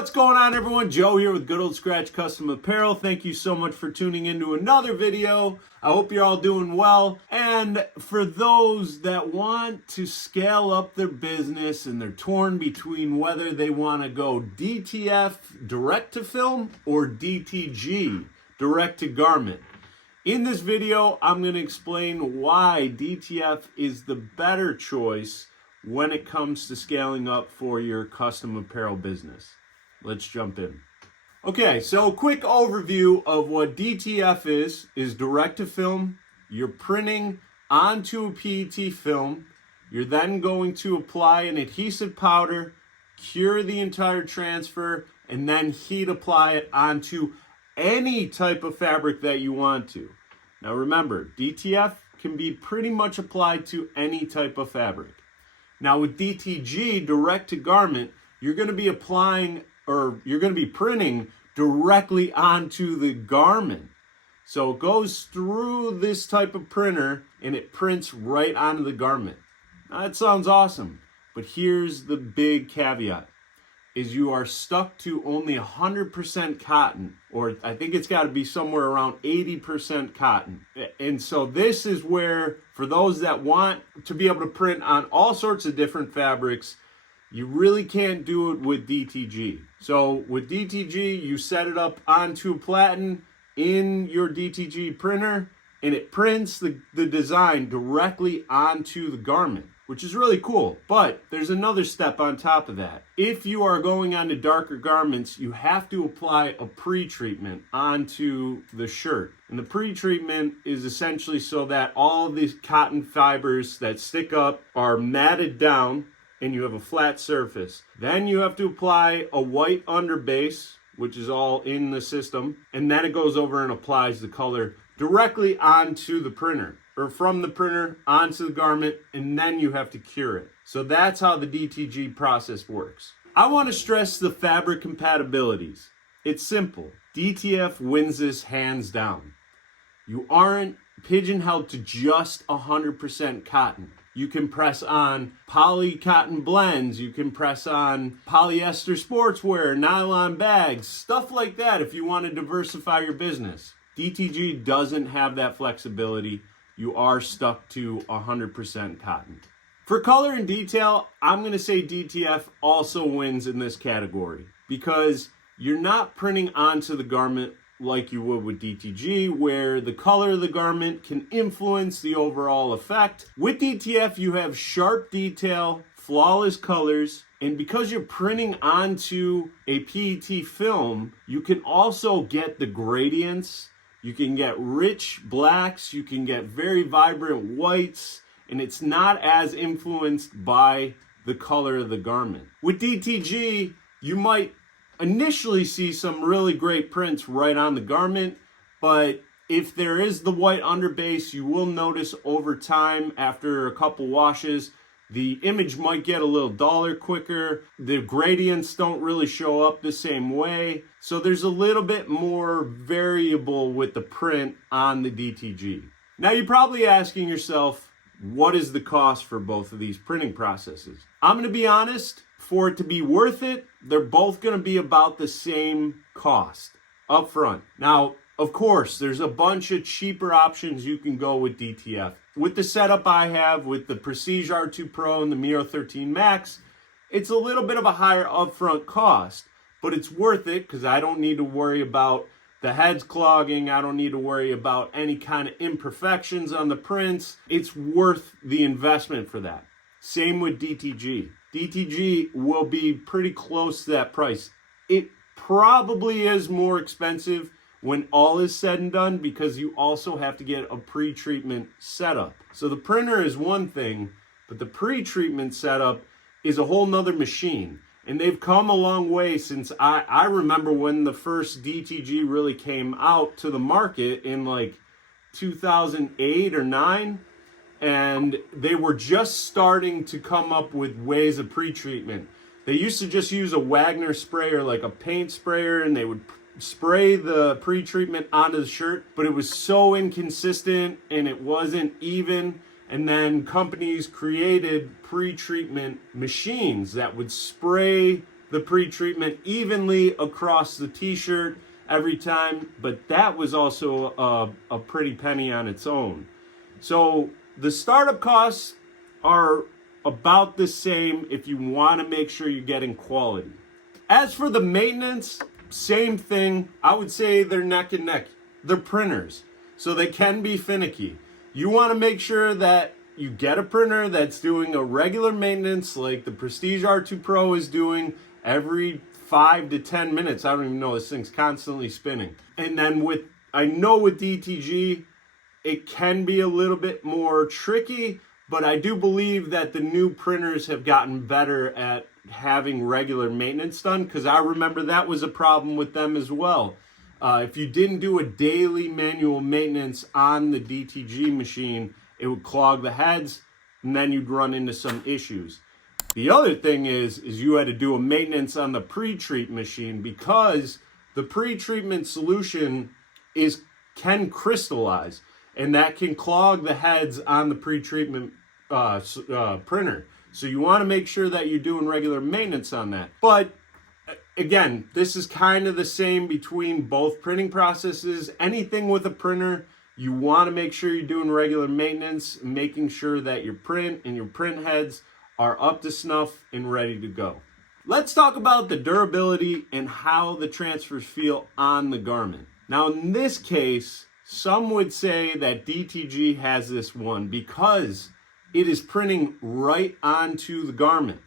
What's going on, everyone? Joe here with Good Old Scratch Custom Apparel. Thank you so much for tuning into another video. I hope you're all doing well. And for those that want to scale up their business and they're torn between whether they want to go DTF, direct to film, or DTG, direct to garment. In this video, I'm going to explain why DTF is the better choice when it comes to scaling up for your custom apparel business. Let's jump in. Okay, so quick overview of what DTF is direct to film. You're printing onto a PET film. You're then going to apply an adhesive powder, cure the entire transfer, and then heat apply it onto any type of fabric that you want to. Now remember, DTF can be pretty much applied to any type of fabric. Now with DTG, direct to garment, you're going to be applying or you're going to be printing directly onto the garment. So it goes through this type of printer and it prints right onto the garment. Now, that sounds awesome, but here's the big caveat, is you are stuck to only 100% cotton, or I think it's got to be somewhere around 80% cotton. And so this is where, for those that want to be able to print on all sorts of different fabrics, you really can't do it with DTG. So with DTG, you set it up onto a platen in your DTG printer, and it prints the design directly onto the garment, which is really cool. But there's another step on top of that. If you are going onto darker garments, you have to apply a pre-treatment onto the shirt. And the pre-treatment is essentially so that all of these cotton fibers that stick up are matted down and you have a flat surface. Then you have to apply a white underbase, which is all in the system, and then it goes over and applies the color directly onto the printer, or from the printer onto the garment, and then you have to cure it. So that's how the DTG process works. I want to stress the fabric compatibilities. It's simple. DTF wins this hands down. You aren't pigeonholed to just 100% cotton. You can press on poly cotton blends, you can press on polyester sportswear, nylon bags, stuff like that if you want to diversify your business. DTG doesn't have that flexibility. You are stuck to 100% cotton. For color and detail, I'm going to say DTF also wins in this category because you're not printing onto the garment like you would with DTG, where the color of the garment can influence the overall effect. With DTF, you have sharp detail, flawless colors, and because you're printing onto a PET film, you can also get the gradients. You can get rich blacks, you can get very vibrant whites, and it's not as influenced by the color of the garment. With DTG, you might initially see some really great prints right on the garment, but if there is the white underbase, you will notice over time, after a couple washes, the image might get a little duller quicker. The gradients don't really show up the same way. So there's a little bit more variable with the print on the DTG. Now you're probably asking yourself, what is the cost for both of these printing processes? I'm going to be honest, for it to be worth it, they're both going to be about the same cost up front. Now, of course, there's a bunch of cheaper options you can go with DTF. With the setup I have with the Prestige R2 Pro and the Miro 13 Max, it's a little bit of a higher upfront cost, but it's worth it because I don't need to worry about the heads clogging. I don't need to worry about any kind of imperfections on the prints. It's worth the investment for that. Same with DTG. DTG will be pretty close to that price. It probably is more expensive when all is said and done because you also have to get a pre-treatment setup. So the printer is one thing, but the pre-treatment setup is a whole nother machine. And they've come a long way since I remember when the first DTG really came out to the market in like 2008 or 9. And they were just starting to come up with ways of pre-treatment. They used to just use a Wagner sprayer, like a paint sprayer, and they would spray the pre-treatment onto the shirt, but it was so inconsistent and it wasn't even. And then companies created pre-treatment machines that would spray the pre-treatment evenly across the t-shirt every time, but that was also a pretty penny on its own. So the startup costs are about the same if you want to make sure you're getting quality. As for the maintenance, same thing. I would say they're neck and neck. They're printers, so they can be finicky. You want to make sure that you get a printer that's doing a regular maintenance like the Prestige R2 Pro is doing every 5 to 10 minutes. I don't even know, this thing's constantly spinning. And then I know with DTG, it can be a little bit more tricky, but I do believe that the new printers have gotten better at having regular maintenance done, because I remember that was a problem with them as well. If you didn't do a daily manual maintenance on the DTG machine, it would clog the heads, and then you'd run into some issues. The other thing is you had to do a maintenance on the pre-treat machine, because the pre-treatment solution can crystallize, and that can clog the heads on the pre-treatment printer. So you want to make sure that you're doing regular maintenance on that. But again, this is kind of the same between both printing processes. Anything with a printer, you want to make sure you're doing regular maintenance, making sure that your print and your print heads are up to snuff and ready to go. Let's talk about the durability and how the transfers feel on the garment. Now, in this case, some would say that DTG has this one because it is printing right onto the garment.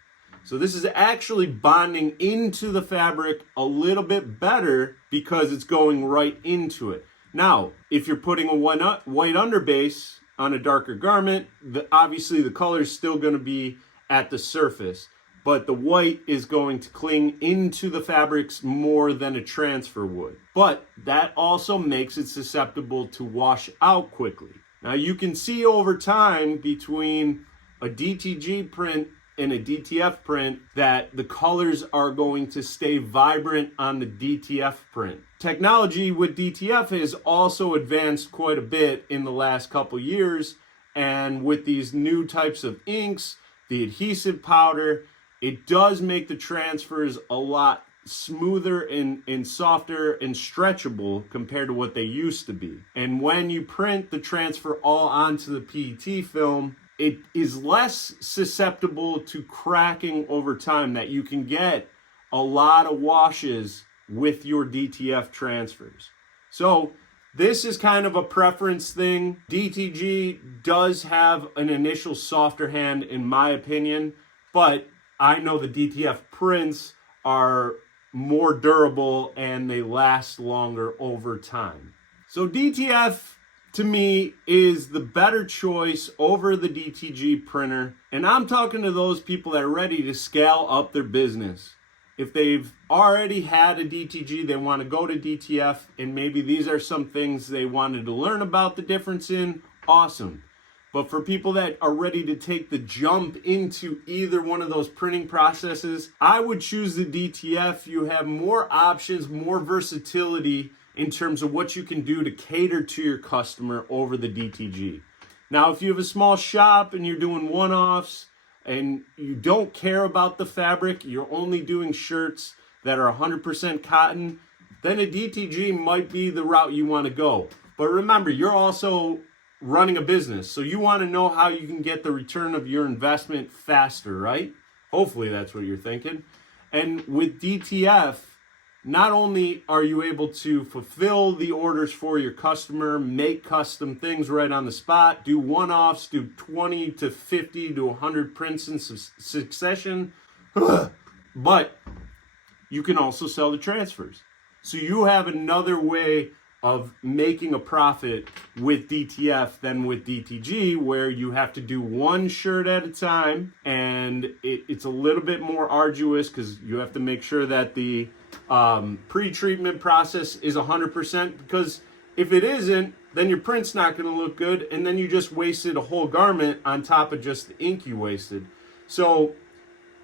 So this is actually bonding into the fabric a little bit better because it's going right into it. Now, if you're putting a white underbase on a darker garment, obviously the color is still going to be at the surface, but the white is going to cling into the fabrics more than a transfer would. But that also makes it susceptible to wash out quickly. Now you can see over time between a DTG print and a DTF print that the colors are going to stay vibrant on the DTF print. Technology with DTF has also advanced quite a bit in the last couple years, and with these new types of inks, the adhesive powder, it does make the transfers a lot smoother and softer and stretchable compared to what they used to be. And when you print the transfer all onto the PET film, it is less susceptible to cracking over time, that you can get a lot of washes with your DTF transfers. So this is kind of a preference thing. DTG does have an initial softer hand in my opinion, but I know the DTF prints are more durable and they last longer over time. So DTF to me is the better choice over the DTG printer. And I'm talking to those people that are ready to scale up their business. If they've already had a DTG, they want to go to DTF, and maybe these are some things they wanted to learn about the difference in, awesome. But for people that are ready to take the jump into either one of those printing processes, I would choose the DTF. You have more options, more versatility in terms of what you can do to cater to your customer over the DTG. Now, if you have a small shop and you're doing one-offs and you don't care about the fabric, you're only doing shirts that are 100% cotton, then a DTG might be the route you want to go. But remember, you're also running a business, so you want to know how you can get the return of your investment faster, right? Hopefully that's what you're thinking. And with DTF, not only are you able to fulfill the orders for your customer, make custom things right on the spot, do one-offs, do 20 to 50 to 100 prints in succession, but you can also sell the transfers. So you have another way of making a profit with DTF than with DTG, where you have to do one shirt at a time, and it's a little bit more arduous because you have to make sure that the pre-treatment process is 100%, because if it isn't, then your print's not going to look good, and then you just wasted a whole garment on top of just the ink you wasted. So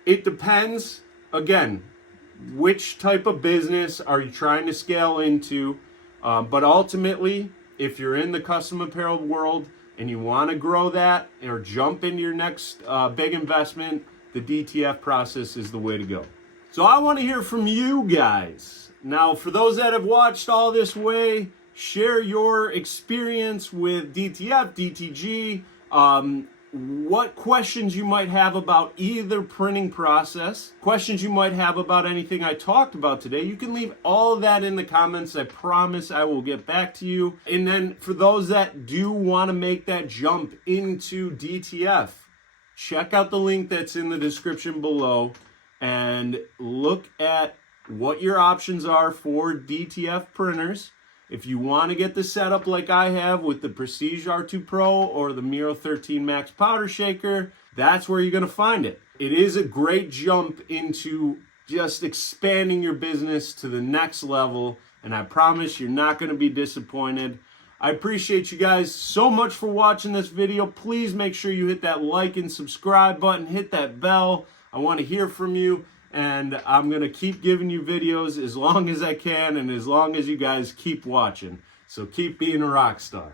it depends, again, which type of business are you trying to scale into. But ultimately, if you're in the custom apparel world and you want to grow that or jump into your next big investment, the DTF process is the way to go. So I want to hear from you guys. Now, for those that have watched all this way, share your experience with DTF, DTG, what questions you might have about either printing process, questions you might have about anything I talked about today. You can leave all of that in the comments. I promise I will get back to you. And then for those that do want to make that jump into DTF, check out the link that's in the description below and look at what your options are for DTF printers. If you want to get the setup like I have with the Prestige R2 Pro or the Miro 13 Max Powder Shaker, that's where you're going to find it. It is a great jump into just expanding your business to the next level, and I promise you're not going to be disappointed. I appreciate you guys so much for watching this video. Please make sure you hit that like and subscribe button, hit that bell. I want to hear from you. And I'm going to keep giving you videos as long as I can and as long as you guys keep watching. So keep being a rock star.